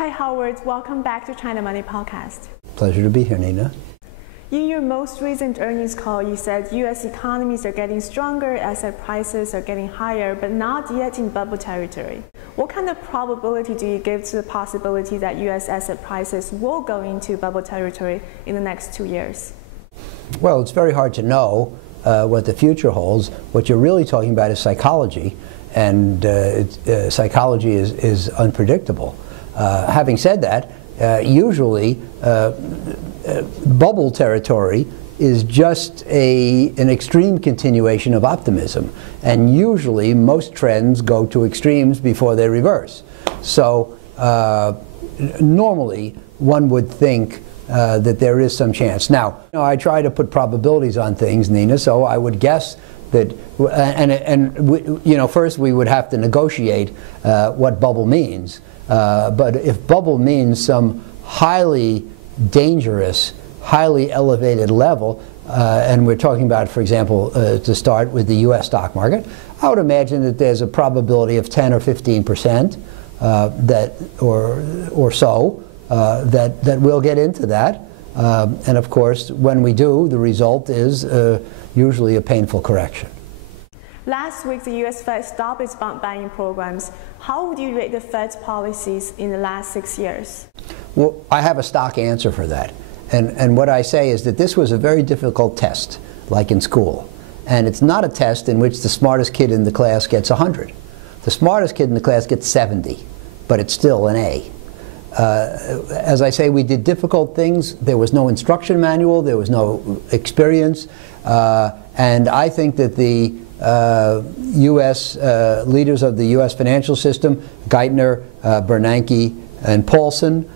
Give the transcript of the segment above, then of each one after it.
Hi Howard, welcome back to China Money Podcast. Pleasure to be here, Nina. In your most recent earnings call, you said U.S. economies are getting stronger, asset prices are getting higher, but not yet in bubble territory. What kind of probability do you give to the possibility that U.S. asset prices will go into bubble territory in the next 2 years? Well, it's very hard to know what the future holds. What you're really talking about is psychology, and psychology is unpredictable. Having said that, usually bubble territory is just an extreme continuation of optimism, and usually most trends go to extremes before they reverse. So normally one would think that there is some chance. Now, I try to put probabilities on things, Nina, so I would guess that, first we would have to negotiate what bubble means. But if bubble means some highly dangerous, highly elevated level, and we're talking about, for example, to start with the U.S. stock market, I would imagine that there's a probability of 10 or 15% that we'll get into that. And of course, when we do, the result is usually a painful correction. Last week, the U.S. Fed stopped its bond buying programs. How would you rate the Fed's policies in the last 6 years? Well, I have a stock answer for that. And what I say is that this was a very difficult test, like in school. And it's not a test in which the smartest kid in the class gets 100. The smartest kid in the class gets 70, but it's still an A. As I say, we did difficult things. There was no instruction manual. There was no experience. And I think that the U.S. Leaders of the U.S. financial system, Geithner, Bernanke, and Paulson,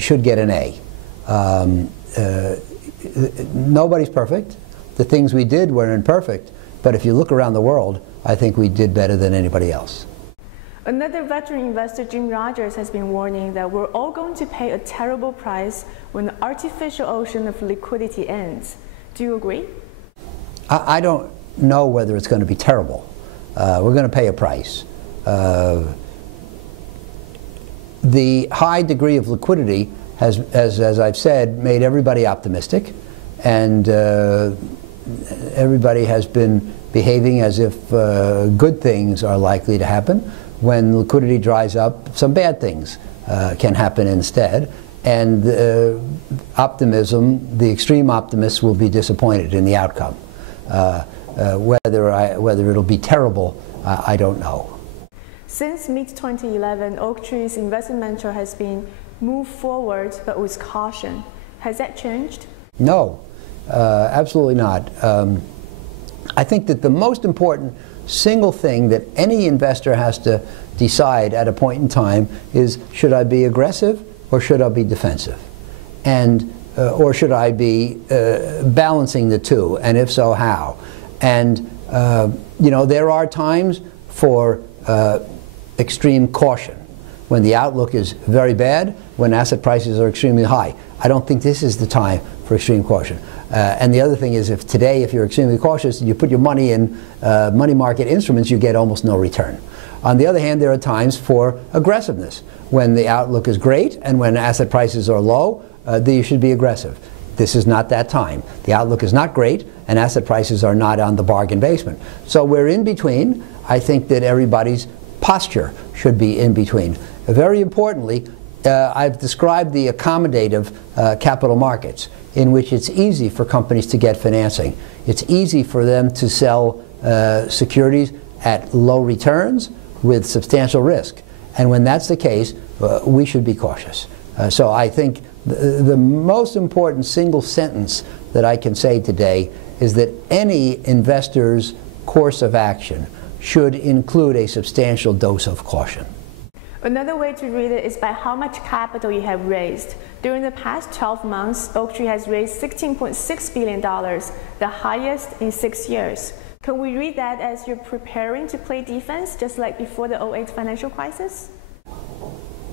should get an A. Nobody's perfect. The things we did were imperfect. But if you look around the world, I think we did better than anybody else. Another veteran investor, Jim Rogers, has been warning that we're all going to pay a terrible price when the artificial ocean of liquidity ends. Do you agree? I don't know whether it's going to be terrible. We're going to pay a price. The high degree of liquidity has, as I've said, made everybody optimistic, and everybody has been behaving as if good things are likely to happen. When liquidity dries up, some bad things can happen instead, and optimism, the extreme optimists will be disappointed in the outcome. Whether it'll be terrible, I don't know. Since mid-2011, Oaktree's investment mantra has been move forward but with caution. Has that changed? No, absolutely not. I think that the most important single thing that any investor has to decide at a point in time is, should I be aggressive or should I be defensive? And or should I be balancing the two, and if so, how? And there are times for extreme caution, when the outlook is very bad, when asset prices are extremely high. I don't think this is the time for extreme caution. And the other thing is, if you're extremely cautious, you put your money in money market instruments, you get almost no return. On the other hand, there are times for aggressiveness, when the outlook is great and when asset prices are low. You should be aggressive. This is not that time. The outlook is not great, and asset prices are not on the bargain basement. So we're in between. I think that everybody's posture should be in between. Very importantly, I've described the accommodative capital markets, in which it's easy for companies to get financing. It's easy for them to sell securities at low returns with substantial risk. And when that's the case, we should be cautious. So I think the most important single sentence that I can say today is that any investor's course of action should include a substantial dose of caution. Another way to read it is by how much capital you have raised. During the past 12 months, Oaktree has raised $16.6 billion, the highest in 6 years. Can we read that as you're preparing to play defense, just like before the 2008 financial crisis?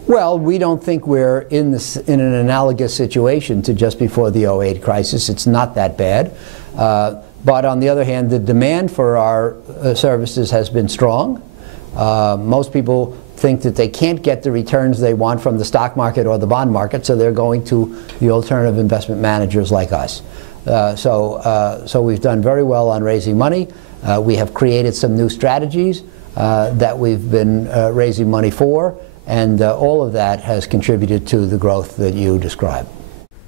Well, we don't think we're in an analogous situation to just before the 2008 crisis. It's not that bad. But on the other hand, the demand for our services has been strong. Most people think that they can't get the returns they want from the stock market or the bond market, so they're going to the alternative investment managers like us. So we've done very well on raising money. We have created some new strategies that we've been raising money for, and all of that has contributed to the growth that you described.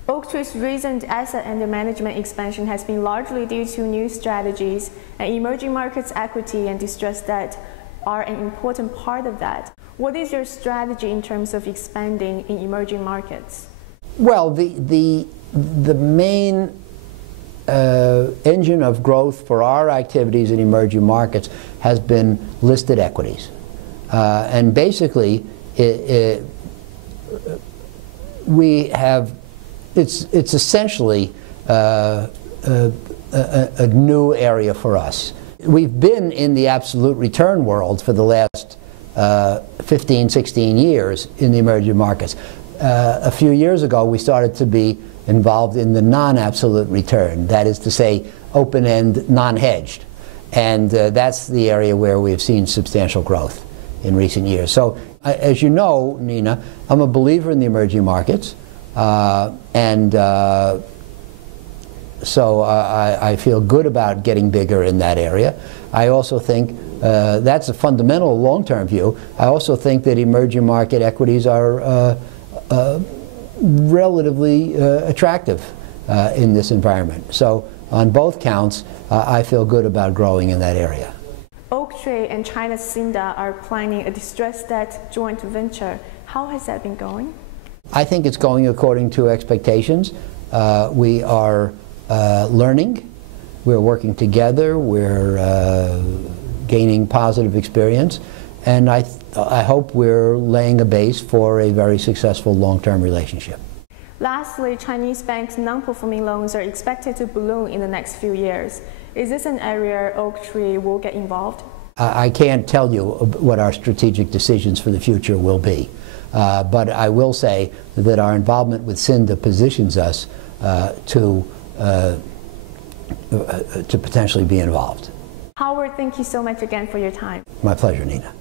Oaktree's recent asset under management expansion has been largely due to new strategies, and emerging markets equity and distressed debt are an important part of that. What is your strategy in terms of expanding in emerging markets? Well, the main engine of growth for our activities in emerging markets has been listed equities. And basically, we have, it's essentially a new area for us. We've been in the absolute return world for the last 15, 16 years in the emerging markets. A few years ago, we started to be involved in the non-absolute return, that is to say, open-end, non-hedged. And that's the area where we've seen substantial growth in recent years. So, as you know, Nina, I'm a believer in the emerging markets, so I feel good about getting bigger in that area. I also think that's a fundamental long-term view. I also think that emerging market equities are relatively attractive in this environment. So on both counts, I feel good about growing in that area. Oaktree and China's Cinda are planning a distressed debt joint venture. How has that been going? I think it's going according to expectations. We are learning, we're working together, we're gaining positive experience, and I hope we're laying a base for a very successful long-term relationship. Lastly, Chinese banks' non-performing loans are expected to balloon in the next few years. Is this an area Oaktree will get involved? I can't tell you what our strategic decisions for the future will be, but I will say that our involvement with Cinda positions us to potentially be involved. Howard, thank you so much again for your time. My pleasure, Nina.